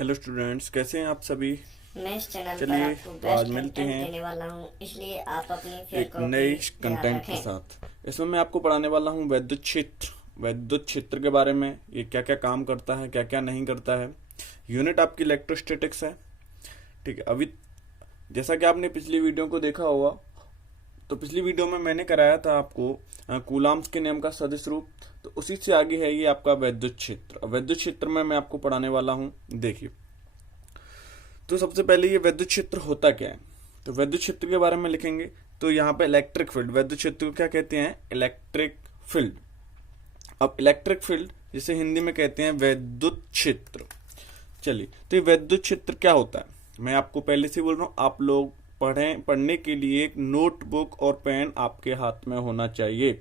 Hello students, कैसे हैं आप सभी। मैं इस चैनल पर चलिए आपको आज बेस्ट मिलते कंटेंट हैं देने वाला हूँ, इसलिए आप अपनी फेयर एक कॉपी नए ध्यान कंटेंट के रखें। साथ। इसमें मैं आपको पढ़ाने वाला हूँ वैद्युत क्षेत्र के बारे में। ये क्या क्या काम करता है, क्या क्या नहीं करता है। यूनिट आपकी इलेक्ट्रोस्टैटिक्स है। ठीक है। अभी जैसा कि आपने पिछली वीडियो को देखा होगा, तो पिछली वीडियो में मैंने कराया था आपको कूलाम्स के नियम का सदिश रूप। तो उसी से आगे है ये आपका वैद्युत क्षेत्र। अब वैद्युत क्षेत्र में मैं आपको पढ़ाने वाला हूँ। देखिए, तो सबसे पहले ये वैद्युत क्षेत्र होता क्या है। तो वैद्युत क्षेत्र के बारे में लिखेंगे तो यहाँ पे इलेक्ट्रिक फील्ड, वैद्युत क्षेत्र को क्या कहते हैं, इलेक्ट्रिक फील्ड। अब इलेक्ट्रिक फील्ड जिसे हिंदी में कहते हैं वैद्युत क्षेत्र। चलिए, तो ये वैद्युत क्षेत्र क्या होता है, मैं आपको पहले से बोल रहा हूँ। आप लोग पढ़ने के लिए एक नोटबुक और पेन आपके हाथ में होना चाहिए।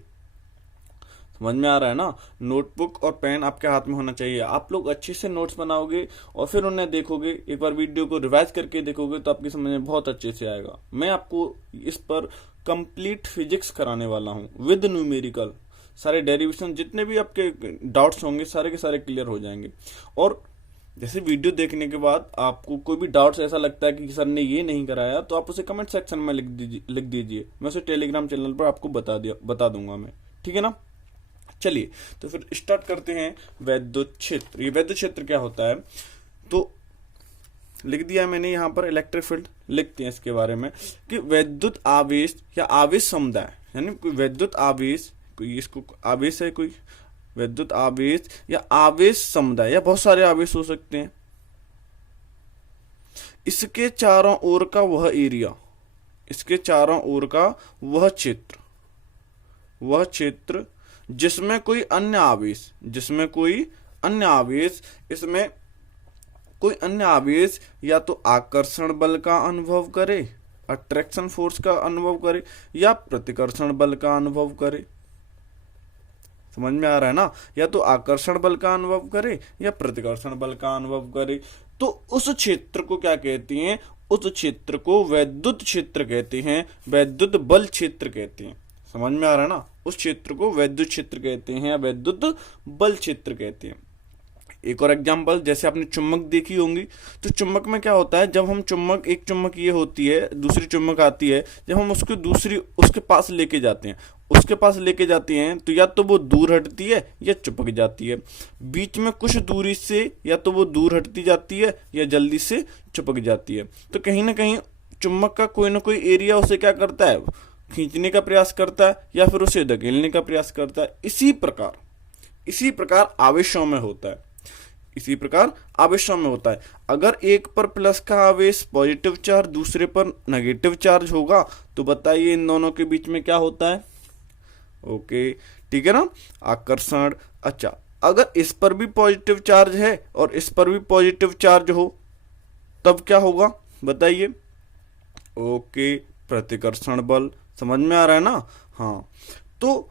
समझ में आ रहा है ना। नोटबुक और पेन आपके हाथ में होना चाहिए। आप लोग अच्छे से नोट्स बनाओगे और फिर उन्हें देखोगे, एक बार वीडियो को रिवाइज करके देखोगे तो आपकी समझ में बहुत अच्छे से आएगा। मैं आपको इस पर कंप्लीट फिजिक्स कराने वाला हूँ विद न्यूमेरिकल। सारे डेरिवेशन जितने भी आपके डाउट्स होंगे सारे के सारे क्लियर हो जाएंगे। और जैसे वीडियो देखने के बाद आपको कोई भी डाउट्स ऐसा लगता है कि सर ने ये नहीं कराया, तो आप उसे कमेंट सेक्शन में लिख दीजिए। मैं उसे टेलीग्राम चैनल पर आपको बता दूंगा मैं। ठीक है ना। चलिए, तो फिर स्टार्ट करते हैं वैद्युत क्षेत्र। ये वैद्युत क्षेत्र क्या होता है, तो लिख दिया मैंने यहाँ पर इलेक्ट्रिक फील्ड। लिखते हैं इसके बारे में कि वैद्युत आवेश या आवेश समुदाय, यानी कोई वैद्युत आवेश, कोई इसको आवेश है, कोई वैद्युत आवेश या आवेश समुदाय, या बहुत सारे आवेश हो सकते हैं। इसके चारों ओर का वह एरिया, इसके चारों ओर का वह क्षेत्र, वह क्षेत्र जिसमें कोई अन्य आवेश, इसमें कोई अन्य आवेश या तो आकर्षण बल का अनुभव करे, अट्रैक्शन फोर्स का अनुभव करे, या प्रतिकर्षण बल का अनुभव करे। समझ में आ रहा है ना। या तो आकर्षण बल का अनुभव करे या प्रतिकर्षण बल का अनुभव करे। तो उस क्षेत्र को क्या कहते हैं, उस क्षेत्र को वैद्युत क्षेत्र कहते हैं, वैद्युत बल क्षेत्र कहते हैं। समझ में आ रहा है ना। उस क्षेत्र को वैद्युत क्षेत्र कहते हैं या वैद्युत बल क्षेत्र कहते हैं। एक और एग्जांपल, जैसे आपने चुम्बक देखी होंगी, तो चुम्बक में क्या होता है, जब हम एक चुम्बक ये होती है, दूसरी चुम्बक आती है, जब हम उसके पास लेके जाते हैं तो या तो वो दूर हटती है या चिपक जाती है। बीच में कुछ दूरी से या तो वो दूर हटती जाती है या जल्दी से चिपक जाती है। तो कहीं ना कहीं चुम्बक का कोई ना कोई एरिया उसे क्या करता है, खींचने का प्रयास करता है या फिर उसे धकेलने का प्रयास करता है। इसी प्रकार आवेशों में होता है। अगर एक पर प्लस का आवेश पॉजिटिव चार्ज, दूसरे पर नेगेटिव चार्ज होगा, तो बताइए इन दोनों के बीच में क्या होता है। ओके, ठीक है ना, आकर्षण। अच्छा, अगर इस पर भी पॉजिटिव चार्ज है और इस पर भी पॉजिटिव चार्ज हो, तब क्या होगा बताइए। ओके, प्रतिकर्षण बल। समझ में आ रहा है ना। हाँ, तो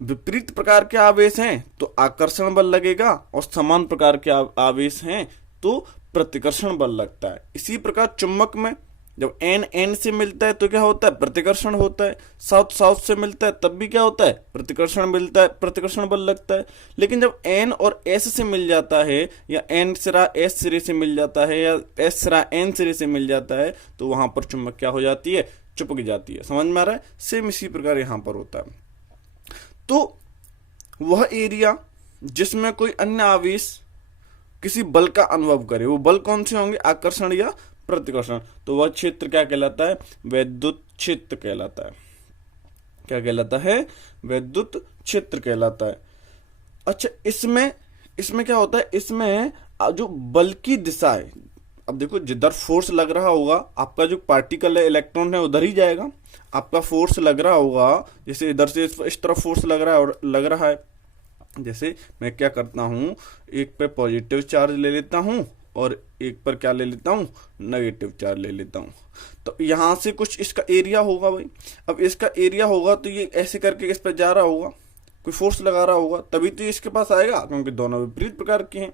विपरीत प्रकार के आवेश हैं तो आकर्षण बल लगेगा, और समान प्रकार के आवेश हैं तो प्रतिकर्षण बल लगता है। इसी प्रकार चुंबक में जब एन से मिलता है तो क्या होता है, प्रतिकर्षण होता है। साउथ से मिलता है तब भी क्या होता है, प्रतिकर्षण बल लगता है। लेकिन जब एन और एस से मिल जाता है, या एन सिरा एस सिरे से मिल जाता है, या एस सिरा एन सिरे से मिल जाता है, तो वहां पर चुंबक क्या हो जाती है, चिपक जाती है। समझ में आ रहा है। सेम इसी प्रकार यहां पर होता है। तो वह एरिया जिसमें कोई अन्य आवेश किसी बल का अनुभव करे, वो बल कौन से होंगे, आकर्षण या प्रतिकर्षण, तो वह क्षेत्र क्या कहलाता है, वैद्युत क्षेत्र कहलाता है। क्या कहलाता है, वैद्युत क्षेत्र कहलाता है। अच्छा, इसमें क्या होता है, इसमें जो बल की दिशा है, अब देखो जिधर फोर्स लग रहा होगा, आपका जो पार्टिकल है, इलेक्ट्रॉन है, उधर ही जाएगा। आपका फोर्स लग रहा होगा, जैसे इधर से इस तरफ फोर्स लग रहा है। जैसे मैं क्या करता हूँ, एक पे पॉजिटिव चार्ज ले लेता हूँ और एक पर क्या ले लेता हूँ, नेगेटिव चार्ज ले लेता हूँ। तो यहाँ से कुछ इसका एरिया होगा भाई। अब इसका एरिया होगा तो ये ऐसे करके इस पर जा रहा होगा, कोई फोर्स लगा रहा होगा, तभी तो इसके पास आएगा, क्योंकि दोनों विपरीत प्रकार के हैं।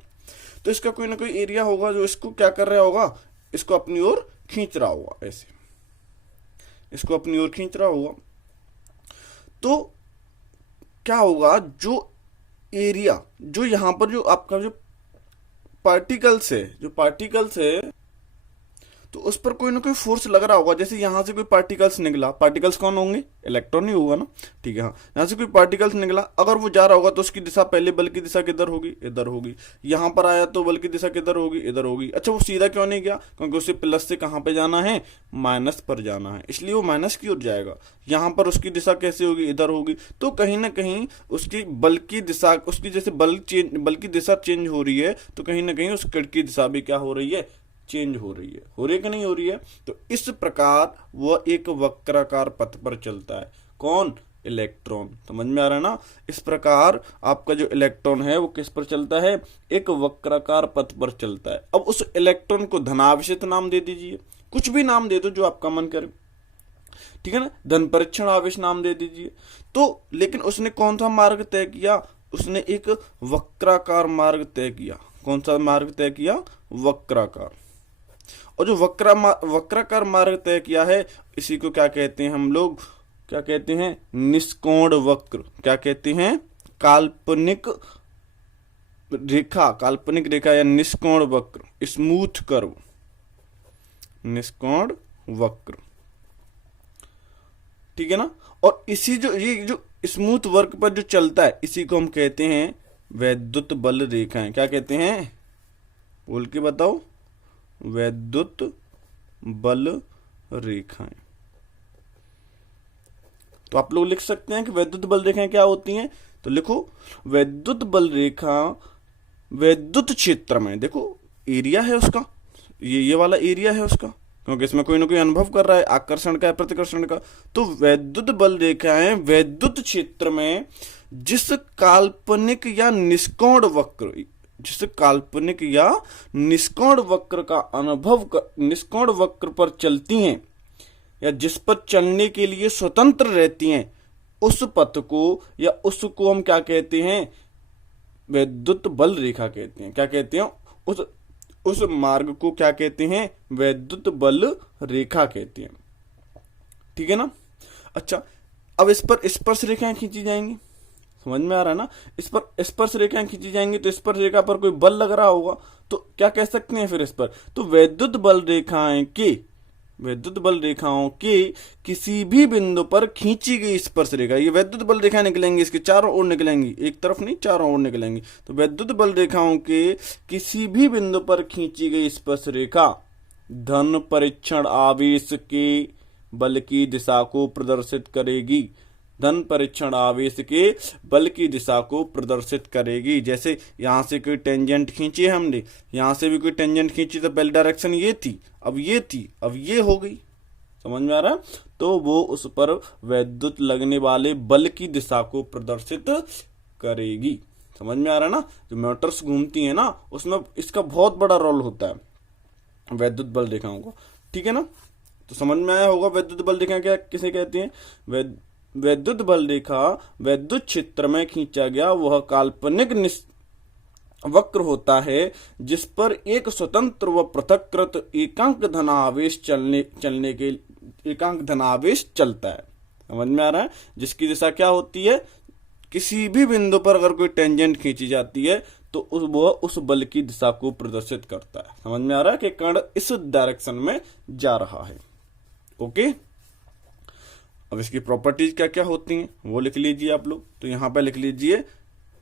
तो इसका कोई ना कोई एरिया होगा जो इसको क्या कर रहा होगा, इसको अपनी ओर खींच रहा होगा, ऐसे इसको अपनी ओर खींच रहा होगा। तो क्या होगा, जो एरिया, जो यहां पर जो आपका जो पार्टिकल्स है तो उस पर कोई ना कोई फोर्स लग रहा होगा। जैसे यहां से कोई पार्टिकल्स निकला, पार्टिकल्स कौन होंगे? इलेक्ट्रॉन ही होगा ना, ठीक है। हाँ, यहां से कोई पार्टिकल्स निकला, अगर वो जा रहा होगा तो उसकी दिशा, पहले बल की दिशा किधर होगी? इधर होगी। यहां पर आया तो बल की दिशा किधर होगी? इधर होगी। अच्छा, वो सीधा क्यों नहीं गया? क्योंकि उसे प्लस से कहां पे जाना है? माइनस पर जाना है, इसलिए वो माइनस की ओर जाएगा। यहां पर उसकी दिशा कैसे होगी? इधर होगी। तो कहीं ना कहीं उसकी बल की दिशा, उसकी जैसे बल की दिशा चेंज हो रही है, तो कहीं ना कहीं उस कण की दिशा भी क्या हो रही है? चेंज हो रही है। हो रही है कि नहीं हो रही है? तो इस प्रकार वह एक वक्राकार पथ पर चलता है। कौन? इलेक्ट्रॉन। समझ में आ रहा है ना? इस प्रकार आपका जो इलेक्ट्रॉन है वो किस पर चलता है? एक वक्राकार पथ पर चलता है। अब उस इलेक्ट्रॉन को धनावेशित नाम दे दीजिए, कुछ भी नाम दे दो जो आपका मन करे, ठीक है ना। धन परीक्षण आवेश नाम दे दीजिए। तो लेकिन उसने कौन सा मार्ग तय किया? उसने एक वक्राकार मार्ग तय किया। कौन सा मार्ग तय किया? वक्राकार। और जो वक्राकार मार्ग तय किया है, इसी को क्या कहते हैं हम लोग? क्या कहते हैं? निष्कोण वक्र। क्या कहते हैं? काल्पनिक रेखा या निष्कोण वक्र, स्मूथ कर्व, निष्कोण वक्र, ठीक है ना। और इसी ये जो स्मूथ वक्र पर जो चलता है, इसी को हम कहते हैं वैद्युत बल रेखाएं। क्या कहते हैं? बोल के बताओ। वैद्युत बल रेखाएं। तो आप लोग लिख सकते हैं कि वैद्युत बल रेखाएं क्या होती हैं। तो लिखो, वैद्युत बल रेखा वैद्युत क्षेत्र में, देखो एरिया है उसका, ये वाला एरिया है उसका, क्योंकि इसमें कोई ना कोई अनुभव कर रहा है, आकर्षण का, प्रतिकर्षण का। तो वैद्युत बल रेखाएं वैद्युत क्षेत्र में जिस काल्पनिक या निष्कोण वक्र का अनुभव निष्कोण वक्र पर चलती हैं या जिस पर चलने के लिए स्वतंत्र रहती हैं, उस पथ को या उसको हम क्या कहते हैं? वैद्युत बल रेखा कहते हैं। क्या कहते हैं? उस मार्ग को क्या कहते हैं? वैद्युत बल रेखा कहते हैं, ठीक है ना। अच्छा, अब इस पर स्पर्श रेखाएं खींची जाएंगी। समझ में आ रहा है ना? इस पर स्पर्श रेखाएं खींची जाएंगी, तो स्पर्श रेखा पर कोई बल लग रहा होगा, तो क्या कह सकते हैं फिर इस पर? तो वैद्युत बल रेखाओं के किसी भी बिंदु पर खींची गई स्पर्श रेखा, ये वैद्युत बल रेखा निकलेंगी, इसके चारों ओर निकलेंगी, एक तरफ नहीं, चारों ओर निकलेंगी। तो वैद्युत बल रेखाओं के किसी भी बिंदु पर खींची गई स्पर्श रेखा धन परीक्षण आवेश के बल की दिशा को प्रदर्शित करेगी। धन परीक्षण आवेश के बल की दिशा को प्रदर्शित करेगी। जैसे यहां से कोई टेंजेंट खींची है हमने, यहां से भी कोई टेंजेंट खींची, तो पहले डायरेक्शन ये थी, अब ये थी, अब ये हो गई। समझ में आ रहा है? तो वो उस पर वैद्युत लगने वाले बल की दिशा को प्रदर्शित करेगी। समझ में आ रहा है ना? जो मोटर्स घूमती है ना, उसमें इसका बहुत बड़ा रोल होता है वैद्युत बल रेखाओं को, ठीक है ना। तो समझ में आया होगा वैद्युत बल रेखा क्या किसे कहते हैं? वैद्युत बल रेखा वैद्युत क्षेत्र में खींचा गया वह काल्पनिक वक्र होता है जिस पर एक स्वतंत्र व पृथक्कृत एकांक धनावेश चलता है। समझ में आ रहा है? जिसकी दिशा क्या होती है? किसी भी बिंदु पर अगर कोई टेंजेंट खींची जाती है तो वह उस बल की दिशा को प्रदर्शित करता है। समझ में आ रहा है कि कण इस डायरेक्शन में जा रहा है। ओके, अब इसकी प्रॉपर्टीज क्या क्या होती हैं वो लिख लीजिए आप लोग। तो यहां पे लिख लीजिए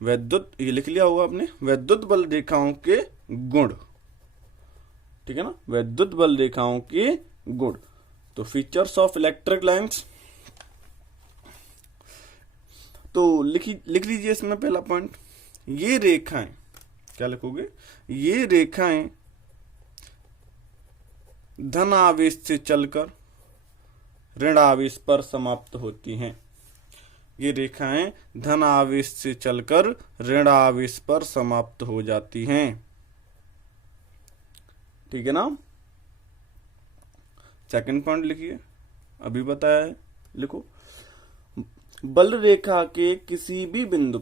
वैद्युत, ये लिख लिया होगा आपने, वैद्युत बल रेखाओं के गुण, ठीक है ना। वैद्युत बल रेखाओं के गुण। तो फीचर्स ऑफ इलेक्ट्रिक लाइन्स, तो लिख लीजिए इसमें पहला पॉइंट, ये रेखाएं, क्या लिखोगे? ये रेखाएं धन आवेश से चलकर ऋण आवेश पर समाप्त होती हैं। ये रेखाएं धन आवेश से चलकर ऋण आवेश पर समाप्त हो जाती हैं, ठीक है ना। सेकंड पॉइंट लिखिए, अभी बताया है, लिखो। बल रेखा के किसी भी बिंदु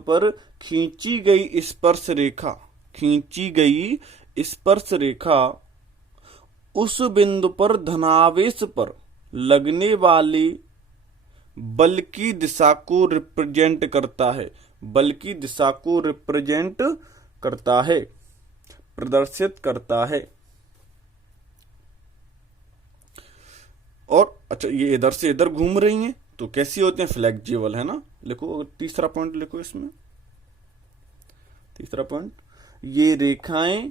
पर खींची गई स्पर्श रेखा उस बिंदु पर धनावेश पर लगने वाली बल की दिशा को रिप्रेजेंट करता है। बल की दिशा को रिप्रेजेंट करता है, प्रदर्शित करता है। और अच्छा, ये इधर से इधर घूम रही हैं तो कैसी होते हैं, फ्लेक्सिबल, है ना। लिखो तीसरा पॉइंट, लिखो इसमें तीसरा पॉइंट, ये रेखाएं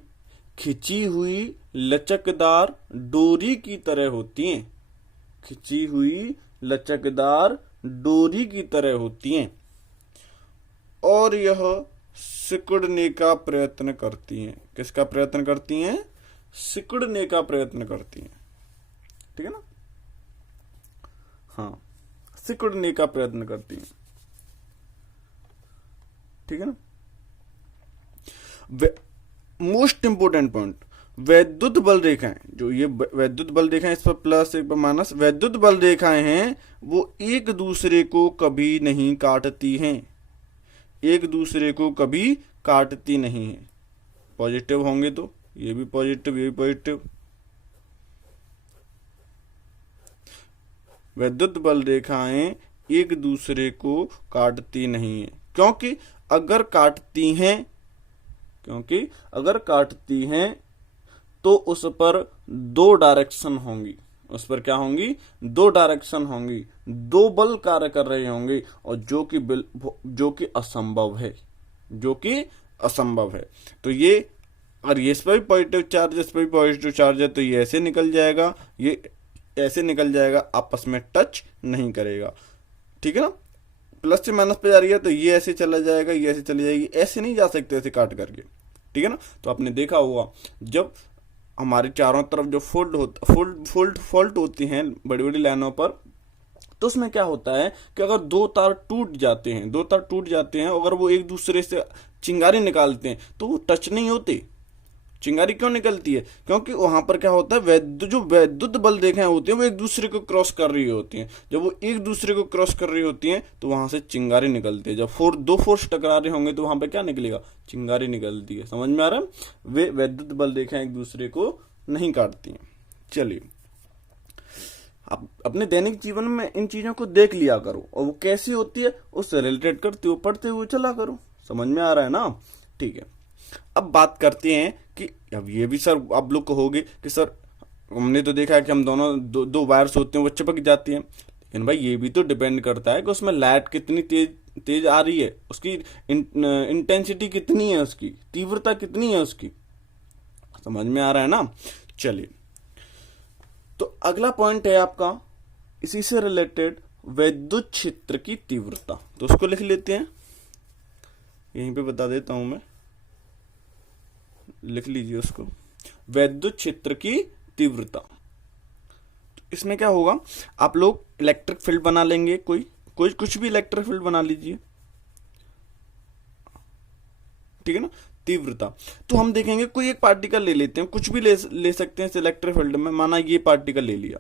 खिंची हुई लचकदार डोरी की तरह होती हैं, खिंची हुई लचकदार डोरी की तरह होती हैं, और यह सिकुड़ने का प्रयत्न करती हैं। किसका प्रयत्न करती हैं, सिकुड़ने का प्रयत्न करती हैं, ठीक है ना। हाँ, सिकुड़ने का प्रयत्न करती हैं, ठीक है ना। मोस्ट इंपोर्टेंट पॉइंट, वैद्युत बल रेखाएं, जो ये वैद्युत बल रेखाएं, इस पर प्लस एक पर माइनस, वैद्युत बल रेखाएं हैं वो एक दूसरे को कभी नहीं काटती हैं, एक दूसरे को कभी काटती नहीं है। पॉजिटिव होंगे तो ये भी पॉजिटिव, ये भी पॉजिटिव। वैद्युत बल रेखाएं एक दूसरे को काटती नहीं है, क्योंकि अगर काटती हैं तो उस पर दो डायरेक्शन होंगी, उस पर क्या होंगी, दो डायरेक्शन होंगी, दो बल कार्य कर रहे होंगे, और जो कि असंभव है, जो कि असंभव है। तो ये अगर ये इस पर भी पॉजिटिव चार्ज, इस पर भी पॉजिटिव चार्ज है, तो ये ऐसे निकल जाएगा, ये ऐसे निकल जाएगा, आपस में टच नहीं करेगा, ठीक है ना। प्लस से माइनस पे जा रही है तो ये ऐसे चला जाएगा, ये ऐसे चली जाएगी, ऐसे नहीं जा सकते ऐसे काट करके, ठीक है ना। तो आपने देखा होगा जब हमारे चारों तरफ जो फॉल्ट होती हैं बड़ी बड़ी लाइनों पर, तो उसमें क्या होता है कि अगर दो तार टूट जाते हैं, अगर वो एक दूसरे से चिंगारी निकालते हैं तो वो टच नहीं होते। चिंगारी क्यों निकलती है, क्योंकि वहां पर क्या होता है, जो वैद्युत बल रेखाएं होती हैं वो एक दूसरे को क्रॉस कर रही होती हैं। जब वो एक दूसरे को क्रॉस कर रही होती हैं तो वहां से चिंगारी निकलती है। जब दो फोर्स टकरा रहे होंगे तो वहां पर क्या निकलेगा, चिंगारी निकलती है। समझ में आ रहा है, वे वैद्युत बल रेखाएं एक दूसरे को नहीं काटती हैं। चलिए, आप अपने दैनिक जीवन में इन चीजों को देख लिया करो, और वो कैसी होती है उससे रिलेटेड करते हुए पढ़ते हुए चला करो। समझ में आ रहा है ना, ठीक है। अब बात करते हैं कि अब ये भी सर आप लोग कहोगे कि सर हमने तो देखा है कि हम दोनों दो वायर्स होते हैं वो चिपक जाती हैं, लेकिन भाई ये भी तो डिपेंड करता है कि उसमें लाइट कितनी तेज आ रही है, उसकी इंटेंसिटी कितनी है, उसकी तीव्रता कितनी है उसकी। समझ में आ रहा है ना। चलिए, तो अगला पॉइंट है आपका इसी से रिलेटेड, वैद्युत क्षेत्र की तीव्रता। तो उसको लिख लेते हैं, यहीं पे बता देता हूं मैं, लिख लीजिए उसको, वैद्युत क्षेत्र की तीव्रता। तो इसमें क्या होगा, आप लोग इलेक्ट्रिक फील्ड बना लेंगे, कोई कुछ भी इलेक्ट्रिक फील्ड बना लीजिए, ठीक है ना। तीव्रता तो हम देखेंगे, कोई एक पार्टिकल ले लेते हैं, कुछ भी ले सकते हैं इस इलेक्ट्रिक फील्ड में। माना ये पार्टिकल ले लिया,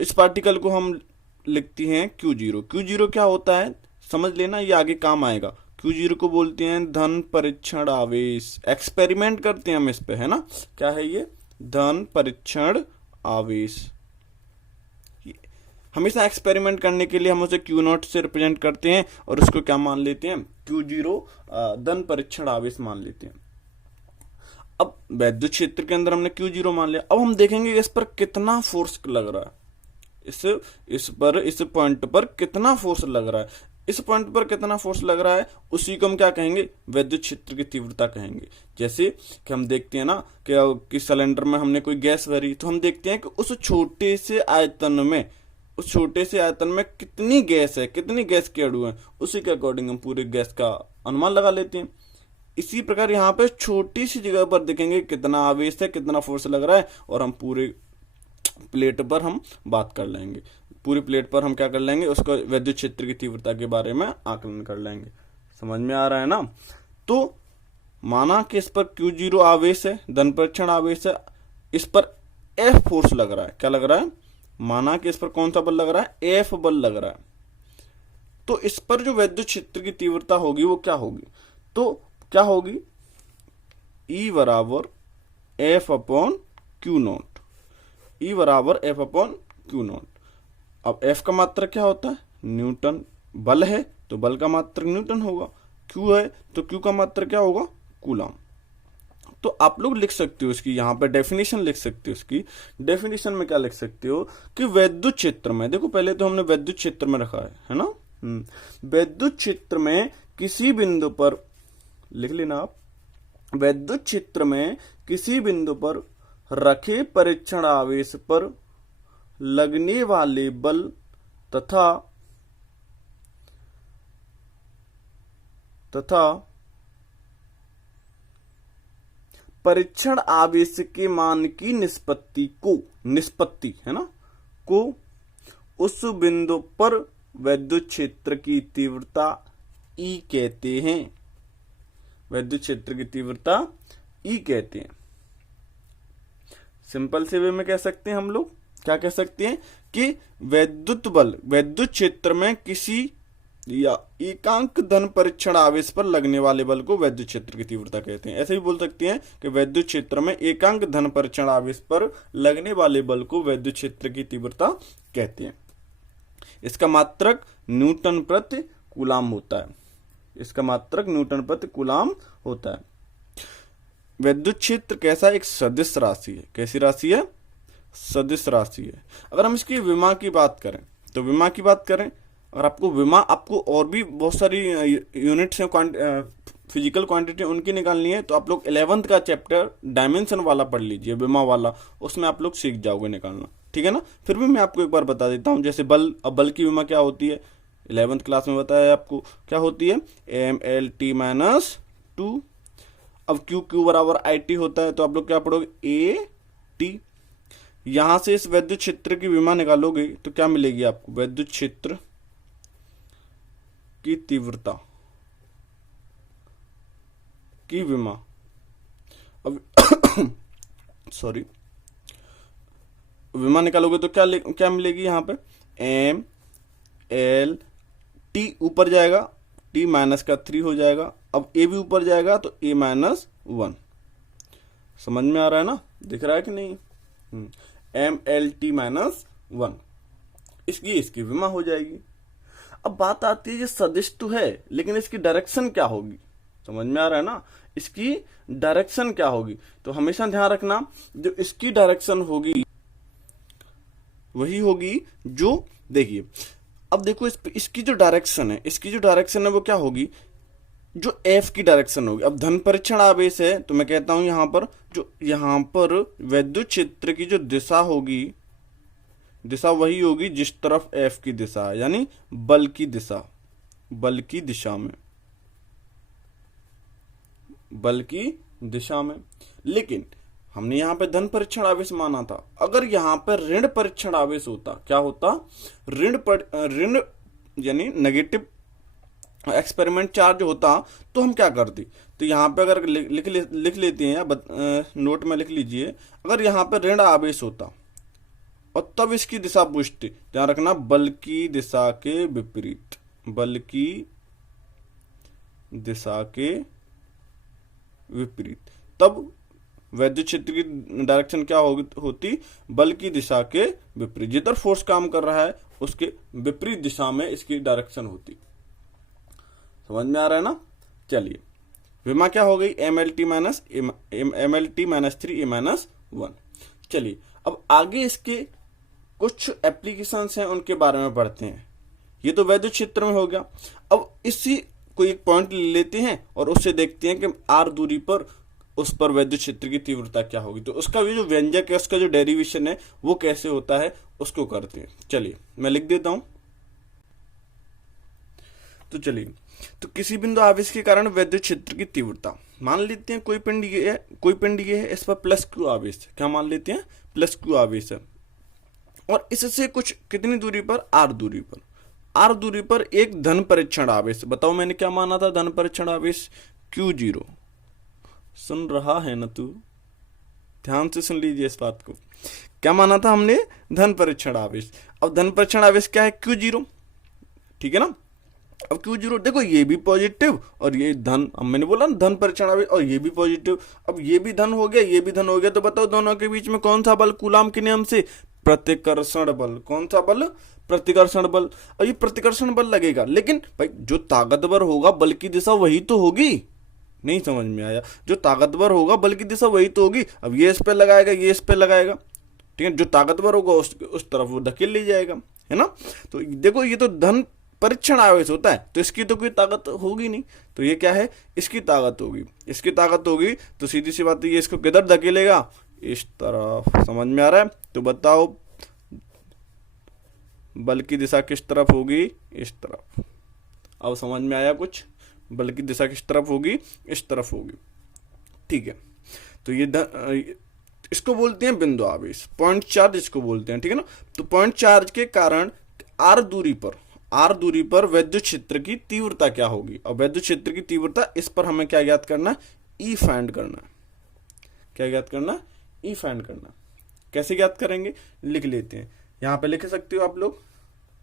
इस पार्टिकल को हम लिखते हैं Q0। Q0 क्या होता है समझ लेना, ये आगे काम आएगा। Q0 को बोलते हैं धन परीक्षण आवेश। एक्सपेरिमेंट करते हैं हम इस पे, है ना। क्या है ये, धन परीक्षण आवेश। हमेशा एक्सपेरिमेंट करने के लिए हम उसे Q0 से रिप्रेजेंट करते हैं, और उसको क्या मान लेते हैं, Q0 धन परीक्षण आवेश मान लेते हैं। अब वैद्युत क्षेत्र के अंदर हमने Q0 मान लिया। अब हम देखेंगे इस पर कितना फोर्स लग रहा है, इस पॉइंट पर कितना फोर्स लग रहा है। इस पॉइंट पर कितना फोर्स लग रहा है उसी को हम क्या कहेंगे, वैद्युत क्षेत्र की तीव्रता कहेंगे। जैसे कि हम देखते हैं ना कि सिलेंडर में हमने कोई गैस भरी, तो हम देखते हैं कि उस छोटे से आयतन में कितनी गैस है, कितनी गैस के अणु हैं, उसी के अकॉर्डिंग हम पूरे गैस का अनुमान लगा लेते हैं। इसी प्रकार यहाँ पे छोटी सी जगह पर देखेंगे कितना आवेश है, कितना फोर्स लग रहा है, और हम पूरे प्लेट पर हम बात कर लेंगे, पूरी प्लेट पर हम क्या कर लेंगे, उसको वैद्युत क्षेत्र की तीव्रता के बारे में आकलन कर लेंगे। समझ में आ रहा है ना। तो माना कि इस पर Q0 आवेश है, धन परीक्षण आवेश है, इस पर F फोर्स लग रहा है। क्या लग रहा है, माना कि इस पर कौन सा बल लग रहा है, F बल लग रहा है। तो इस पर जो वैद्युत क्षेत्र की तीव्रता होगी वो क्या होगी, तो क्या होगी, E बराबर F अपॉन Q0, E बराबर F अपॉन Q0। अब F का मात्रक क्या होता है, न्यूटन। बल है तो बल का मात्रक न्यूटन होगा, क्यू है तो क्यू का मात्रक क्या होगा, कूलाम। तो आप लोग लिख सकते हो इसकी, यहां पर डेफिनेशन लिख सकते हो। इसकी डेफिनेशन में क्या लिख सकते हो कि वैद्युत क्षेत्र में, देखो पहले तो हमने वैद्युत क्षेत्र में रखा है ना। वैद्युत क्षेत्र में किसी बिंदु पर, लिख लेना आप, वैद्युत क्षेत्र में किसी बिंदु पर रखे परीक्षण आवेश पर लगने वाले बल तथा परीक्षण आवेश के मान की निष्पत्ति है ना, को उस बिंदु पर वैद्युत क्षेत्र की तीव्रता ई कहते हैं। वैद्युत क्षेत्र की तीव्रता ई कहते हैं। सिंपल से वे में कह सकते हैं हम लोग, क्या कह सकते हैं कि वैद्युत बल वैद्युत क्षेत्र में किसी या एकांक धन परीक्षण आवेश पर लगने वाले बल को वैद्युत क्षेत्र की तीव्रता कहते हैं। ऐसे भी बोल सकते हैं कि वैद्युत क्षेत्र में एकांक धन परीक्षण आवेश पर लगने वाले बल को वैद्युत क्षेत्र की तीव्रता कहते हैं। इसका मात्रक न्यूटन प्रति कूलाम होता है। इसका मात्रक न्यूटन प्रति कूलाम होता है। वैद्युत क्षेत्र कैसा, एक सदिश राशि है। कैसी राशि है, सदिश राशि है। अगर हम इसकी विमा की बात करें तो विमा की बात करें, और आपको विमा, आपको और भी बहुत सारी यूनिट्स हैं, फिजिकल क्वांटिटी उनकी निकालनी है, तो आप लोग 11th का चैप्टर डायमेंशन वाला पढ़ लीजिए, विमा वाला, उसमें आप लोग सीख जाओगे निकालना, ठीक है ना। फिर भी मैं आपको एक बार बता देता हूं, जैसे बल, अब बल की विमा क्या होती है, 11th क्लास में बताया आपको क्या होती है, mlt-2। अब क्यू बराबर IT होता है, तो आप लोग क्या पढ़ोगे, AT। यहां से इस वैद्युत क्षेत्र की विमा निकालोगे तो क्या मिलेगी आपको, वैद्युत क्षेत्र की तीव्रता की विमा। अब सॉरी, विमा निकालोगे तो क्या मिलेगी यहां पे, mlt, ऊपर जाएगा, t माइनस का 3 हो जाएगा। अब a भी ऊपर जाएगा तो a-1। समझ में आ रहा है ना, दिख रहा है कि नहीं, mlt-1 इसकी विमा हो जाएगी। अब बात आती है, ये सदिश तो है लेकिन इसकी डायरेक्शन क्या होगी, समझ में आ रहा है ना, इसकी डायरेक्शन क्या होगी। तो हमेशा ध्यान रखना, जो इसकी डायरेक्शन होगी वही होगी जो, देखिए अब देखो इसकी जो डायरेक्शन है वो क्या होगी, जो एफ की डायरेक्शन होगी। अब धन परीक्षण आवेश है तो मैं कहता हूं यहां पर वैद्युत क्षेत्र की जो दिशा होगी, दिशा वही होगी जिस तरफ एफ की दिशा है, यानी बल की दिशा में। लेकिन हमने यहां पे धन परीक्षण आवेश माना था। अगर यहां पर ऋण परीक्षण आवेश होता, क्या होता, ऋण यानी नेगेटिव एक्सपेरिमेंट चार्ज होता, तो हम क्या करते, तो यहां पे अगर लिख लेते हैं, नोट में लिख लीजिए, अगर यहां पर ऋण आवेश होता और तब इसकी दिशा पूछते, ध्यान रखना, बल की दिशा के विपरीत, तब वैद्युत क्षेत्र की डायरेक्शन क्या होती, बल की दिशा के विपरीत। जिधर फोर्स काम कर रहा है उसके विपरीत दिशा में इसकी डायरेक्शन होती। समझ में आ रहा है ना। चलिए, विमा क्या हो गई, mlt-3 a-1। चलिए अब आगे इसके कुछ एप्लीकेशंस हैं, उनके बारे में पढ़ते हैं। ये तो वैद्युत क्षेत्र में हो गया। अब इसी कोई एक पॉइंट ले लेते हैं और उससे देखते हैं कि r दूरी पर उस पर वैद्युत क्षेत्र की तीव्रता क्या होगी। तो उसका भी जो व्यंजक है, उसका जो डेरिवेशन है वो कैसे होता है, उसको करते हैं। चलिए मैं लिख देता हूं। तो चलिए, तो किसी बिंदु आवेश के कारण वैद्युत क्षेत्र की तीव्रता, मान लेते हैं कोई पिंड ये है, इस पर प्लस क्यू आवेश है। क्या मान लेते हैं, प्लस क्यू आवेश है, और इससे कुछ कितनी दूरी पर, आर दूरी पर एक धन परीक्षण आवेश। बताओ मैंने क्या माना था, धन परीक्षण आवेश Q0। सुन रहा है ना तू, ध्यान से सुन लीजिए इस बात को। क्या माना था हमने, धन परीक्षण आवेश। अब धन परीक्षण आवेश क्या है, Q0, ठीक है ना। अब Q0 देखो, ये भी पॉजिटिव और ये धन, अब मैंने बोला ना धन परीक्षण आवेश, और ये भी पॉजिटिव। अब ये भी धन हो गया, ये भी धन हो गया, तो बताओ दोनों के बीच में कौन सा बल, कूलाम के नियम से, प्रतिकर्षण बल। कौन सा बल, प्रतिकर्षण बल। अब ये प्रतिकर्षण बल लगेगा, लेकिन भाई जो ताकतवर होगा बल की दिशा वही तो होगी। नहीं समझ में आया? जो ताकतवर होगा बल की दिशा वही तो होगी। अब ये इस पे लगाएगा, ये इस पे लगाएगा, ठीक है। जो ताकतवर होगा उस तरफ वो धकेल ले जाएगा, है ना। तो देखो ये तो धन परीक्षण आवेश होता है, तो इसकी तो कोई ताकत होगी नहीं। तो ये क्या है? इसकी ताकत होगी। इसकी ताकत होगी तो सीधी सी बात है, ये इसको किधर धकेलेगा? इस तरफ। समझ में आ रहा है? तो बताओ बल की दिशा किस तरफ होगी? इस तरफ। अब समझ में आया कुछ? बल की दिशा किस तरफ होगी? इस तरफ होगी, ठीक है। तो ये इसको बोलते हैं बिंदु आवेश, पॉइंट चार्ज इसको बोलते हैं, ठीक है ना। तो पॉइंट चार्ज के कारण आर दूरी पर विद्युत क्षेत्र की तीव्रता क्या होगी? और विद्युत क्षेत्र की तीव्रता, इस पर हमें क्या ज्ञात करना है? ई फाइंड करना है। क्या ज्ञात करना? ई फाइंड करना। कैसे ज्ञात करेंगे? लिख लेते हैं, यहां पे लिख सकते हो आप लोग,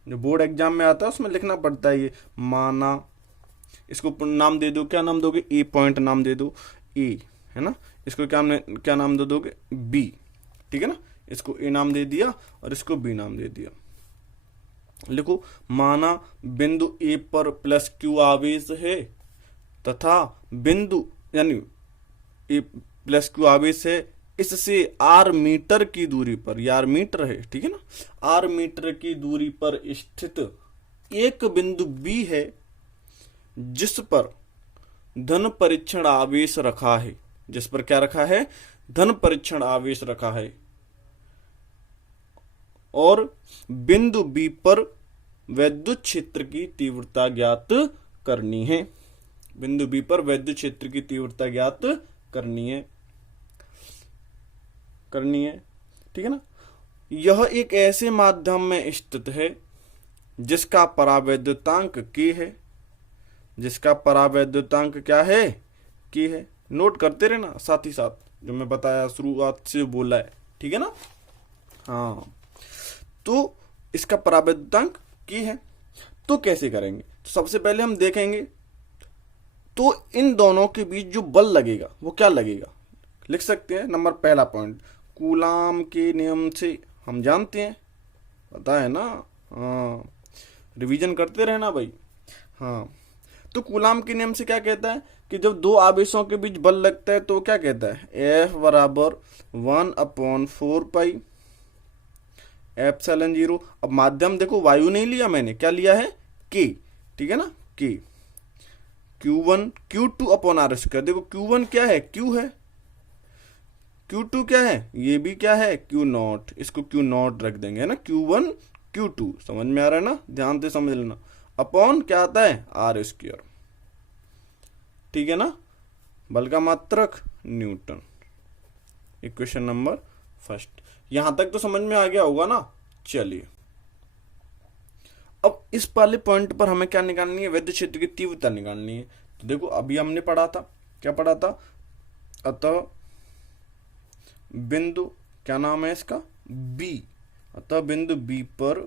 जो बोर्ड एग्जाम में आता है उसमें लिखना पड़ता है। ये माना, इसको नाम दे दो, क्या नाम दोगे? ए पॉइंट नाम दे दो, ए, है ना। इसको क्या नाम दे दोगे? बी, ठीक है ना। इसको ए नाम दे दिया और इसको बी नाम दे दिया। लिखो, माना बिंदु ए पर प्लस क्यू आवेश है तथा बिंदु यानी ए प्लस क्यू आवेश है, इससे आर मीटर की दूरी पर, ये आर मीटर है, ठीक है ना, आर मीटर की दूरी पर स्थित एक बिंदु बी है जिस पर धन परीक्षण आवेश रखा है। जिस पर क्या रखा है? धन परीक्षण आवेश रखा है। और बिंदु बी पर विद्युत क्षेत्र की तीव्रता ज्ञात करनी है। बिंदु बी पर विद्युत क्षेत्र की तीव्रता ज्ञात करनी है, ठीक है ना। यह एक ऐसे माध्यम में स्थित है जिसका परावैद्युतांक k है। जिसका परावैद्युतांक क्या है? k है। नोट करते रहना साथ ही साथ, जो मैं बताया शुरुआत से बोला है, ठीक है ना। हाँ, तो इसका परावैद्युतांक k है। तो कैसे करेंगे? तो सबसे पहले हम देखेंगे, तो इन दोनों के बीच जो बल लगेगा वो क्या लगेगा? लिख सकते हैं। नंबर पहला पॉइंट, कूलाम के नियम से हम जानते हैं, पता है ना। हाँ, रिवीजन करते रहना भाई। हाँ, तो कूलाम के नियम से क्या कहता है कि जब दो आवेशों के बीच बल लगता है तो क्या कहता है? F बराबर 1/4 पाई एप्सिलॉन 0। अब माध्यम देखो, वायु नहीं लिया मैंने, क्या लिया है? K, ठीक है ना, K। Q1 Q2 upon r square. देखो Q1 क्या है? Q है। Q2 क्या है? ये भी क्या है? Q0। इसको Q0 रख देंगे, है ना। Q1 Q2, समझ में आ रहा है ना? ध्यान से समझ लेना। अपॉन क्या आता है? आर स्क्वायर, ठीक है ना। बल का मात्रक न्यूटन। Equation number first. यहां तक तो समझ में आ गया होगा ना। चलिए, अब इस वाले पॉइंट पर हमें क्या निकालनी है? विद्युत क्षेत्र की तीव्रता निकालनी है। तो देखो अभी हमने पढ़ा था, क्या पढ़ा था? अतः बिंदु, क्या नाम है इसका? बी। अतः बिंदु बी पर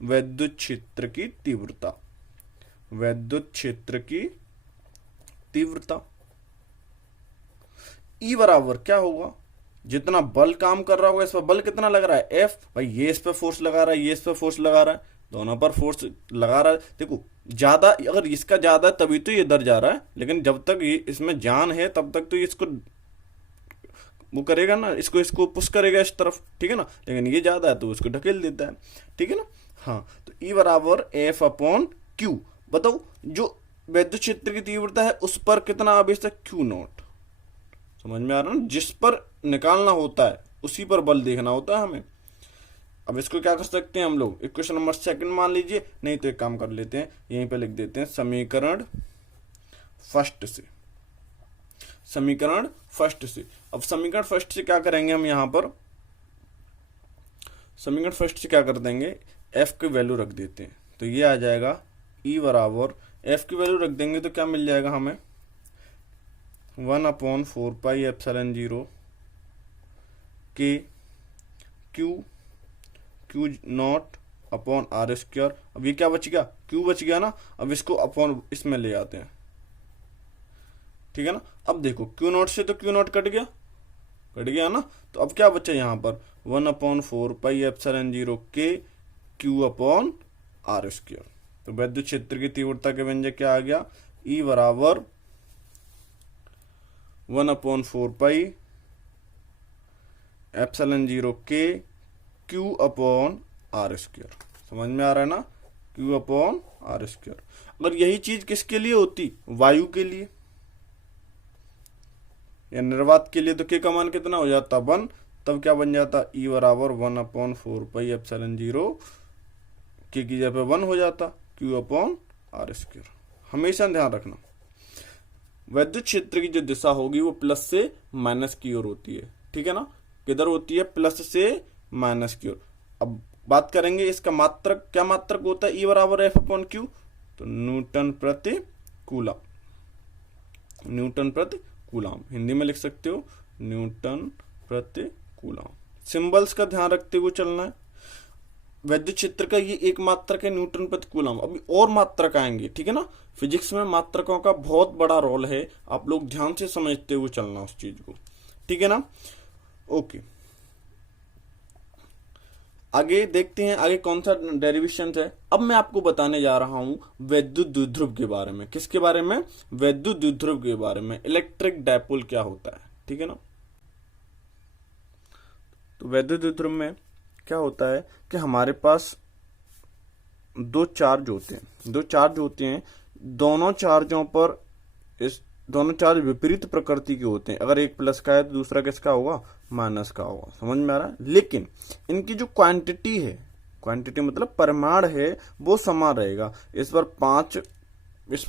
विद्युत क्षेत्र की तीव्रता, विद्युत क्षेत्र की तीव्रता ई बराबर क्या होगा? जितना बल काम कर रहा होगा, इस पर बल कितना लग रहा है? एफ। भाई ये इस पर फोर्स लगा रहा है, ये इस पर फोर्स लगा रहा है, दोनों पर फोर्स लगा रहा है। देखो ज्यादा, अगर इसका ज्यादा है तभी तो ये इधर जा रहा है, लेकिन जब तक ये इसमें जान है तब तक तो ये इसको वो करेगा ना, इसको पुश करेगा इस तरफ, ठीक है ना। लेकिन ये ज्यादा है तो उसको ढकेल देता है, ठीक है ना। हाँ, तो ई बराबर एफ अपॉन क्यू। बताओ जो विद्युत क्षेत्र की तीव्रता है उस पर कितना आवेश है? Q0। समझ में आ रहा है ना? जिस पर निकालना होता है उसी पर बल देखना होता है हमें। अब इसको क्या कर सकते हैं हम लोग? इक्वेशन नंबर सेकंड मान लीजिए, नहीं तो एक काम कर लेते हैं, यहीं पे लिख देते हैं समीकरण फर्स्ट से। समीकरण फर्स्ट से। अब समीकरण फर्स्ट से क्या करेंगे हम? यहां पर समीकरण फर्स्ट से क्या कर देंगे? एफ की वैल्यू रख देते हैं, तो ये आ जाएगा ई बराबर, एफ की वैल्यू रख देंगे तो क्या मिल जाएगा हमें? 1/4 पाई एप्सिलॉन 0 के Q0 अपॉन आर स्क्वायर। अब ये क्या बच गया? Q बच गया ना। अब इसको अपॉन इसमें ले आते हैं, ठीक है ना। अब देखो Q0 से तो Q0 कट गया ना। तो अब क्या बचा यहाँ पर? 1/4 पाई एप्सिलॉन 0 के Q अपॉन आर स्क्वायर। तो वैद्युत क्षेत्र की तीव्रता के व्यंजक क्या आ गया, E बराबर 1/4 epsilon 0 K Q upon r square. समझ में आ रहा है ना, Q अपॉन आर स्क्वायर। अगर यही चीज किसके लिए होती, वायु के लिए या निर्वात के लिए, तो K का मान कितना हो जाता 1, तब क्या बन जाता E बराबर 1/4 एप्सिलॉन 0 K की जगह पे 1 हो जाता Q अपॉन आर स्क्वायर। हमेशा ध्यान रखना वैद्युत क्षेत्र की जो दिशा होगी वो प्लस से माइनस की ओर होती है, ठीक है ना, किधर होती है, प्लस से माइनस की ओर। अब बात करेंगे इसका मात्रक, क्या मात्रक होता है, E बराबर F अपॉन Q, तो न्यूटन प्रति कूलम, न्यूटन प्रति कूलम, हिंदी में लिख सकते हो न्यूटन प्रति कूलम। सिंबल्स का ध्यान रखते हुए चलना है। वैद्युत क्षेत्र का ये एक मात्रक है न्यूटन प्रति कूलम, अभी और मात्रक आएंगे, ठीक है ना। फिजिक्स में मात्रकों का बहुत बड़ा रोल है, आप लोग ध्यान से समझते हुए चलना उस चीज को, ठीक है ना। ओके, आगे देखते हैं आगे कौन सा डेरिवेशन है। अब मैं आपको बताने जा रहा हूं वैद्युत द्विध्रुव के बारे में। किसके बारे में, वैद्युत द्विध्रुव के बारे में, इलेक्ट्रिक डायपोल क्या होता है, ठीक है ना। तो वैद्युत द्विध्रुव में क्या होता है कि हमारे पास दो चार्ज होते हैं, दोनों चार्जों पर दोनों चार्ज विपरीत प्रकृति के होते हैं। अगर एक प्लस का है तो दूसरा किसका होगा, माइनस का होगा। समझ में आ रहा है, लेकिन इनकी जो क्वांटिटी है, क्वांटिटी मतलब परिमाण है, वो समान रहेगा। इस पर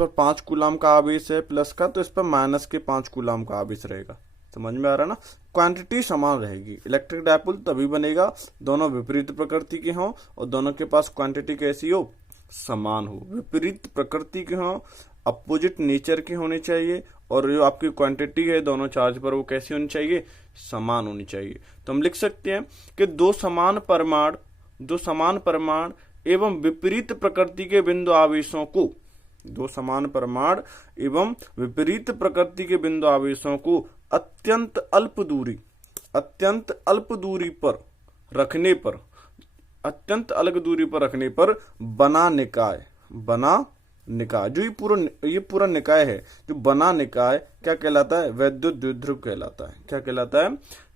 5 कूलम का आवेश है प्लस का, तो इस पर माइनस के 5 कूलम का आवेश रहेगा। समझ में आ रहा है ना, क्वांटिटी समान रहेगी। इलेक्ट्रिक डायपोल तभी बनेगा दोनों विपरीत प्रकृति के हों और दोनों के पास क्वांटिटी कैसी हो, समान हो। विपरीत प्रकृति के हों, अपोजिट नेचर के होने चाहिए, और जो आपकी क्वांटिटी है दोनों चार्ज पर वो कैसी होनी चाहिए, समान होनी चाहिए। तो हम लिख सकते हैं कि दो समान परमाणु एवं विपरीत प्रकृति के बिंदु आवेशों को, दो समान परमाणु एवं विपरीत प्रकृति के बिंदु आवेशों को अत्यंत अल्प दूरी पर रखने पर बना निकाय, जो ये पूरा निकाय है, जो बना निकाय क्या कहलाता है, वैद्युत द्विध्रुव कहलाता है। क्या कहलाता है,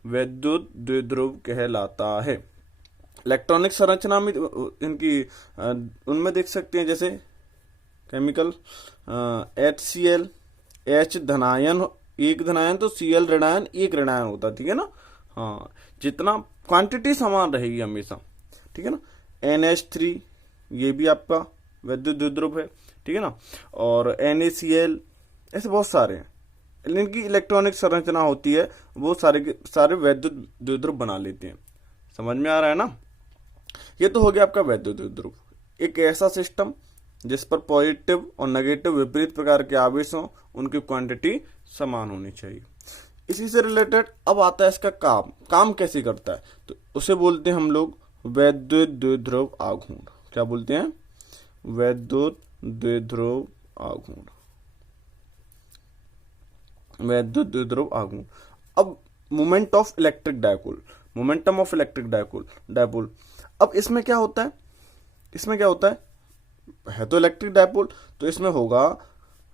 वैद्युत द्विध्रुव कहलाता है। इलेक्ट्रॉनिक संरचना में इनकी उनमें देख सकते हैं, जैसे केमिकल HCl, H धनायन एक धनायन, तो Cl ऋणायन एक ऋणायन होता है, ठीक है ना। हाँ, जितना क्वांटिटी समान रहेगी हमेशा, ठीक है ना। NH3 ये भी आपका वैद्युत द्विध्रुव है, ठीक है ना। और NaCl, ऐसे बहुत सारे हैं, इनकी इलेक्ट्रॉनिक संरचना होती है, वो सारे वैद्युत द्विध्रुव बना लेते हैं। समझ में आ रहा है ना। ये तो हो गया आपका वैद्युत द्विध्रुव, एक ऐसा सिस्टम जिस पर पॉजिटिव और नेगेटिव विपरीत प्रकार के आवेश हों, उनकी क्वांटिटी समान होनी चाहिए। इसी से रिलेटेड अब आता है इसका काम कैसे करता है, तो उसे बोलते हैं हम लोग वैद्युत द्विध्रुव आघूर्ण। क्या बोलते हैं, वैद्युत द्विध्रुव आघूर्ण। अब मोमेंटम ऑफ इलेक्ट्रिक डायपोल, अब इसमें क्या होता है तो इलेक्ट्रिक डायपोल, तो इसमें होगा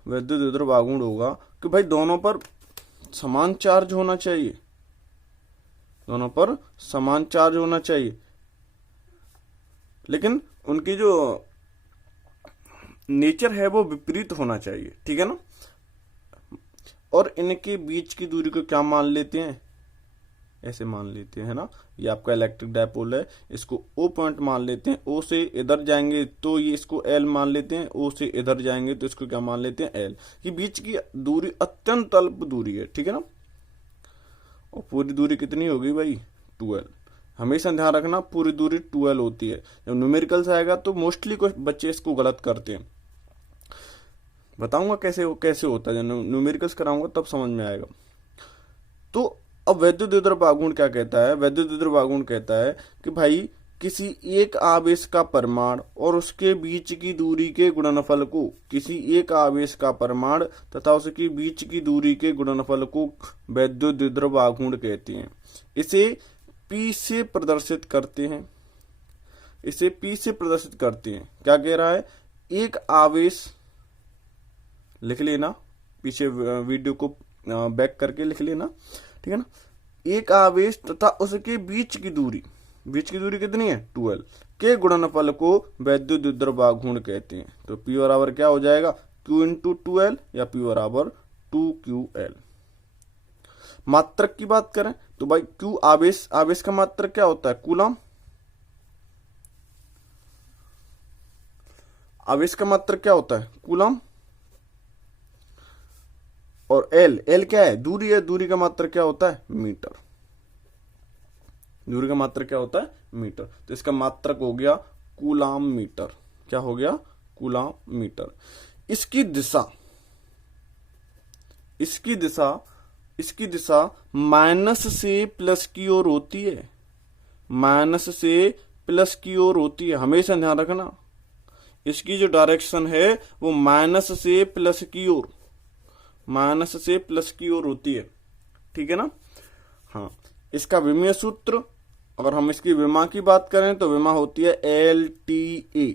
वैद्युत द्विध्रुव आघूर्ण होगा कि भाई दोनों पर समान चार्ज होना चाहिए, लेकिन उनकी जो नेचर है वो विपरीत होना चाहिए, ठीक है ना। और इनके बीच की दूरी को क्या मान लेते हैं, ऐसे मान लेते हैं ना। ये आपका इलेक्ट्रिक डायपोल है, इसको O पॉइंट मान लेते हैं, O से इधर जाएंगे तो ये इसको L मान लेते हैं, O से इधर जाएंगे तो इसको क्या मान लेते हैं, L। ये बीच की दूरी अत्यंत अल्प दूरी है, ठीक है ना। और पूरी दूरी कितनी होगी भाई, 2L। हमेशा ध्यान रखना पूरी दूरी 2L होती है। जब न्यूमेरिकल्स आएगा तो मोस्टली कुछ बच्चे इसको गलत करते हैं, बताऊंगा कैसे होता है, जब न्यूमेरिकल्स कराऊंगा तब समझ में आएगा। तो अब वैद्युत द्विध्रुव आघूर्ण क्या कहता है, वैद्युत द्विध्रुव आघूर्ण कहता है कि भाई किसी एक आवेश का परमाणु और उसके बीच की दूरी के गुणनफल को, किसी एक आवेश का परमाणु तथा उसके बीच की दूरी के गुणनफल को वैद्युत द्विध्रुव आघूर्ण कहते हैं। इसे P से प्रदर्शित करते हैं। इसे P से प्रदर्शित करते हैं। क्या कह रहा है, एक आवेश, लिख लेना पीछे वीडियो को बैक करके लिख लेना, ठीक है ना। एक आवेश तथा उसके बीच की दूरी कितनी है 2L के गुणनफल को वैद्युत विद्युत आघूर्ण कहते हैं। तो P बराबर क्या हो जाएगा, Q इंटू 2L या P बराबर 2QL। मात्रक की बात करें तो भाई Q आवेश का मात्रक क्या होता है, कूलम। आवेश का मात्रक क्या होता है, कूलम। और L क्या है, दूरी है, दूरी का मात्रक क्या होता है, मीटर। दूरी का मात्रक क्या होता है, मीटर। तो इसका मात्रक हो गया कूलाम मीटर। क्या हो गया, कूलाम मीटर। इसकी दिशा माइनस से प्लस की ओर होती है, माइनस से प्लस की ओर होती है, हमेशा ध्यान रखना। इसकी जो डायरेक्शन है वो माइनस से प्लस की ओर होती है, ठीक है ना। हाँ, इसका विमीय सूत्र, अगर हम इसकी विमा की बात करें तो विमा होती है LTA।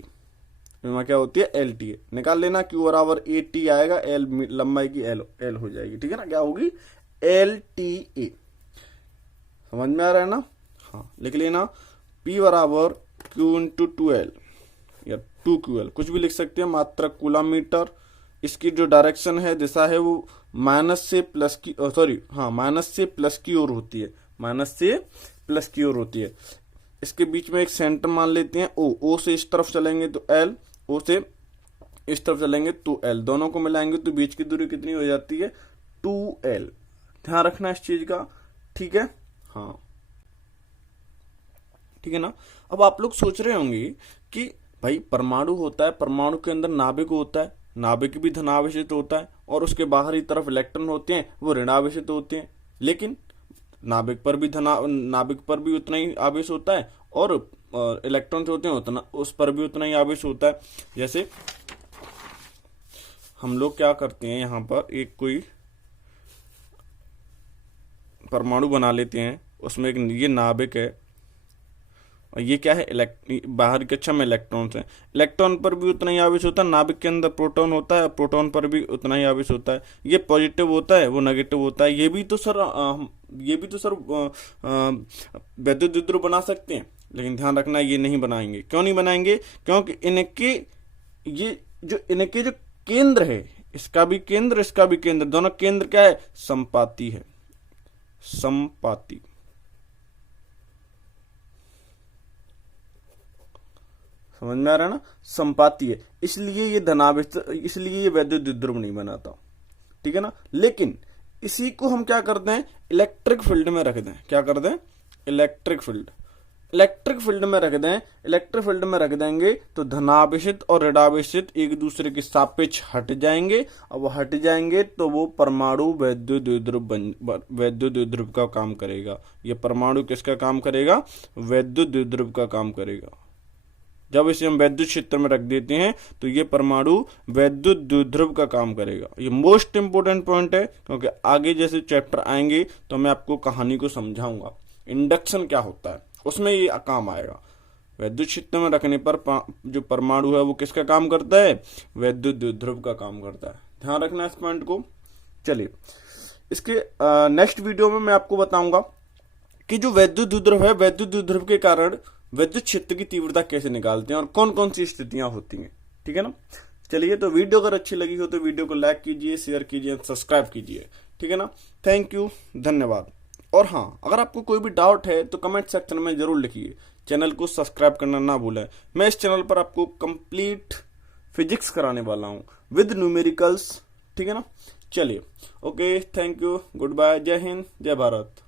विमा क्या होती है, LTA। निकाल लेना, Q बराबर AT आएगा, L लंबाई की L हो जाएगी, ठीक है ना। क्या होगी, LTA। समझ में आ रहा है ना। हाँ, लिख लेना P बराबर Q इंटू 2L या 2QL, कुछ भी लिख सकते हैं। मात्रक कूलम मीटर। इसकी जो डायरेक्शन है, दिशा है, वो माइनस से प्लस की ओर होती है, माइनस से प्लस की ओर होती है। इसके बीच में एक सेंटर मान लेते हैं O से इस तरफ चलेंगे तो L, O से इस तरफ चलेंगे तो L, दोनों को मिलाएंगे तो बीच की दूरी कितनी हो जाती है, 2L। ध्यान रखना इस चीज का, ठीक है। हाँ, ठीक है ना। अब आप लोग सोच रहे होंगे कि भाई परमाणु होता है, परमाणु के अंदर नाभिक होता है, नाभिक भी धनावेशित होता है, और उसके बाहरी तरफ इलेक्ट्रॉन होते हैं, वो ऋणावेशित होते हैं। लेकिन नाभिक पर भी उतना ही आवेश होता है, और इलेक्ट्रॉन होते हैं उतना, उस पर भी उतना ही आवेश होता है। जैसे हम लोग क्या करते हैं, यहाँ पर एक कोई परमाणु बना लेते हैं, उसमें एक ये नाभिक है, और ये क्या है, बाहर के कक्षा में इलेक्ट्रॉन्स हैं। इलेक्ट्रॉन पर भी उतना ही आवेश होता है, नाभिक के अंदर प्रोटॉन होता है, प्रोटॉन पर भी उतना ही आवेश होता है। ये पॉजिटिव होता है, वो नेगेटिव होता है। ये भी तो सर वैद्युत विद्युत बना सकते हैं, लेकिन ध्यान रखना ये नहीं बनाएंगे। क्यों नहीं बनाएंगे, क्योंकि इनके जो केंद्र है, इसका भी केंद्र, दोनों केंद्र क्या है, संपाती है, संपाती। समझ में आ रहा है ना, संपाती है, इसलिए ये वैद्युत द्विध्रुव नहीं बनाता, ठीक है ना। लेकिन इसी को हम क्या करते हैं, इलेक्ट्रिक फील्ड में रख दें। क्या कर दें, इलेक्ट्रिक फील्ड में रख देंगे तो धनावेशित और ऋणावेशित एक दूसरे के सापेक्ष हट जाएंगे। अब हट जाएंगे तो वो परमाणु वैद्युत द्विध्रुव का काम करेगा। ये परमाणु किसका काम करेगा, वैद्युत द्विध्रुव का काम करेगा। जब इसे हम वैद्युत क्षेत्र में रख देते हैं तो ये परमाणु वैद्युत द्विध्रुव का काम करेगा। ये मोस्ट इंपोर्टेंट पॉइंट है, क्योंकि आगे जैसे चैप्टर आएंगे तो मैं आपको कहानी को समझाऊंगा, इंडक्शन क्या होता है, उसमें ये काम आएगा। वैद्युत क्षेत्र में रखने पर जो परमाणु है वो किसका काम करता है, वैद्युत द्विध्रुव का काम करता है। ध्यान रखना इस पॉइंट को। चलिए, इसके नेक्स्ट वीडियो में मैं आपको बताऊंगा कि जो वैद्युत द्विध्रुव है, वैद्युत द्विध्रुव के कारण विद्युत क्षेत्र की तीव्रता कैसे निकालते हैं और कौन कौन सी स्थितियां होती हैं, ठीक है ना। चलिए, तो वीडियो अगर अच्छी लगी हो तो वीडियो को लाइक कीजिए, शेयर कीजिए, सब्सक्राइब कीजिए, ठीक है ना। थैंक यू, धन्यवाद। और हाँ, अगर आपको कोई भी डाउट है तो कमेंट सेक्शन में जरूर लिखिए। चैनल को सब्सक्राइब करना ना भूलें। मैं इस चैनल पर आपको कंप्लीट फिजिक्स कराने वाला हूँ विद न्यूमेरिकल्स, ठीक है ना। चलिए, okay, thank you, good bye, जय हिंद, जय भारत।